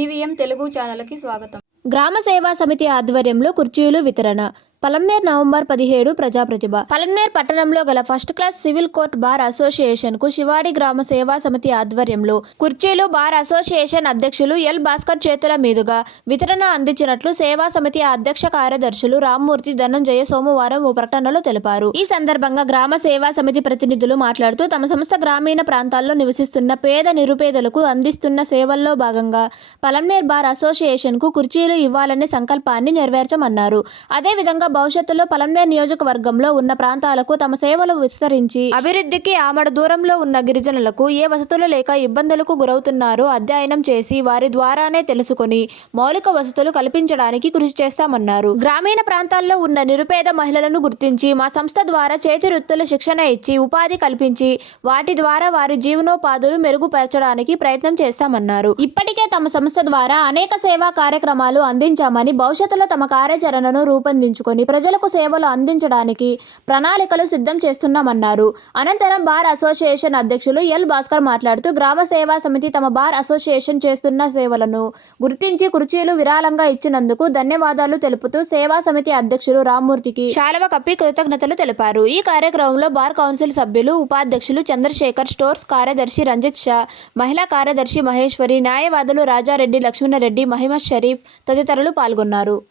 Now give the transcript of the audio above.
GVM Telugu ఛానల్కి స్వాగతం. గ్రామ సేవా సమితి ఆధ్వర్యంలో కుర్చీలు వితరణ. పలమనేర్ నవంబర్ పదిహేడు ప్రజాప్రతిభ పలమనేర్ పట్టణంలో గల first class civil court bar అసోసియేషన్కు Shivadi గ్రామ సేవా సమితి ఆధ్వర్యంలో కుర్చీలు బార్ అసోసియేషన్ అధ్యక్షులు ఎల్ భాస్కర్ చేతుల మీదుగా వితరణ అందించినట్లు సేవా సమితి అధ్యక్ష కార్యదర్శులు రామ్మూర్తి ధనంజయ సోమవారం ఓ ప్రకటనలో తెలిపారు. ఈ సందర్భంగా గ్రామ సేవా సమితి ప్రతినిధులు మాట్లాడుతూ తమ సంస్థ గ్రామీణ ప్రాంతాల్లో నివసిస్తున్న పేద నిరుపేదలకు అందిస్తున్న సేవల్లో భాగంగా పలమనేర్ బార్ అసోసియేషన్కు కుర్చీలు ఇవ్వాలనే సంకల్పాన్ని నెరవేర్చమన్నారు. అదేవిధంగా భవిష్యత్తులో పలమనేర్ నియోజకవర్గంలో ఉన్న ప్రాంతాలకు తమ సేవలు విస్తరించి అభివృద్ధికి ఆమడ దూరంలో ఉన్న గిరిజనులకు ఏ వసతులు లేక ఇబ్బందులకు గురవుతున్నారో అధ్యయనం చేసి వారి ద్వారానే తెలుసుకొని మౌలిక వసతులు కల్పించడానికి కృషి చేస్తామన్నారు. గ్రామీణ ప్రాంతాల్లో ఉన్న నిరుపేద మహిళలను గుర్తించి మా సంస్థ ద్వారా చేతి వృత్తుల శిక్షణ ఇచ్చి ఉపాధి కల్పించి వాటి ద్వారా వారి జీవనోపాధులు మెరుగుపరచడానికి ప్రయత్నం చేస్తామన్నారు. ఇప్పటికే తమ సంస్థ ద్వారా అనేక సేవా కార్యక్రమాలు అందించామని భవిష్యత్తులో తమ కార్యాచరణను రూపొందించుకొని ప్రజలకు సేవలు అందించడానికి ప్రణాళికలు సిద్ధం చేస్తున్నామన్నారు. అనంతరం బార్ అసోసియేషన్ అధ్యక్షులు ఎల్ భాస్కర్ మాట్లాడుతూ గ్రామ సేవా సమితి తమ బార్ అసోసియేషన్ చేస్తున్న సేవలను గుర్తించి కుర్చీలు విరాళంగా ఇచ్చినందుకు ధన్యవాదాలు తెలుపుతూ సేవా సమితి అధ్యక్షులు రామ్మూర్తికి శాలవ కప్పి కృతజ్ఞతలు తెలిపారు. ఈ కార్యక్రమంలో బార్ కౌన్సిల్ సభ్యులు ఉపాధ్యక్షులు చంద్రశేఖర్ స్టోర్స్ కార్యదర్శి రంజిత్ షా మహిళా కార్యదర్శి మహేశ్వరి న్యాయవాదులు రాజారెడ్డి లక్ష్మణరెడ్డి మహిమ షరీఫ్ తదితరులు పాల్గొన్నారు.